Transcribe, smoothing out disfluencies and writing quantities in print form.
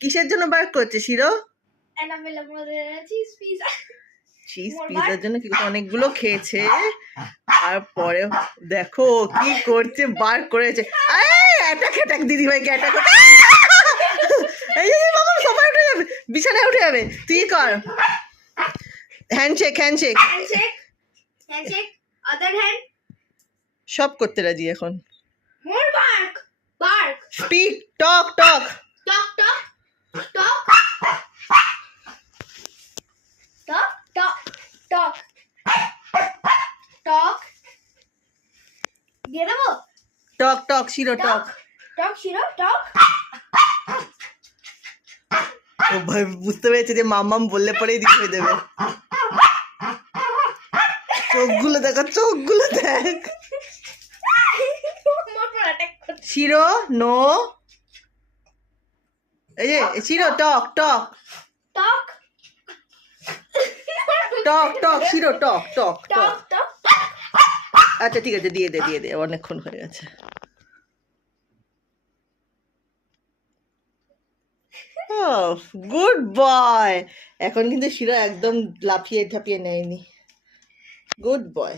কিসের জন্য বার করছে শিরো? Cheese pizza. চিজ পিজার জন্য কি অনেকগুলো খেয়েছে, আর পরে দেখো কি করছে, বার করেছে। অ্যাটাক অ্যাটাক দিদি ভাইকে অ্যাটাক। এই যে বাবা সবাই উঠে যাবে, বিছানায় উঠে যাবে। তুই কর handshake handshake handshake handshake other hand. সব করতে রাজি এখন। মোর বার্ক বার্ক। স্পিক টক টক টক টক টক টক টক টক টক দিয়ে দেবো। টক টক শিরো টক। টক শিরো টক। ও ভাই বুঝতে পেরেছে যে মাম্মাম বললে পরেই দিতে হয়ে দেবে। চোখগুলো দেখ, চোখগুলো দেখ। শিরো নো, এই যে শিরো টক টক টক টক টক শিরো টক টক টক টক। টক। আচ্ছা ঠিক আছে, দিয়ে দে অনেকক্ষণ হয়ে গেছে। Good boy. এখন কিন্তু শিরো একদম লাফিয়ে ঠাপিয়ে নেয়নি। Good boy.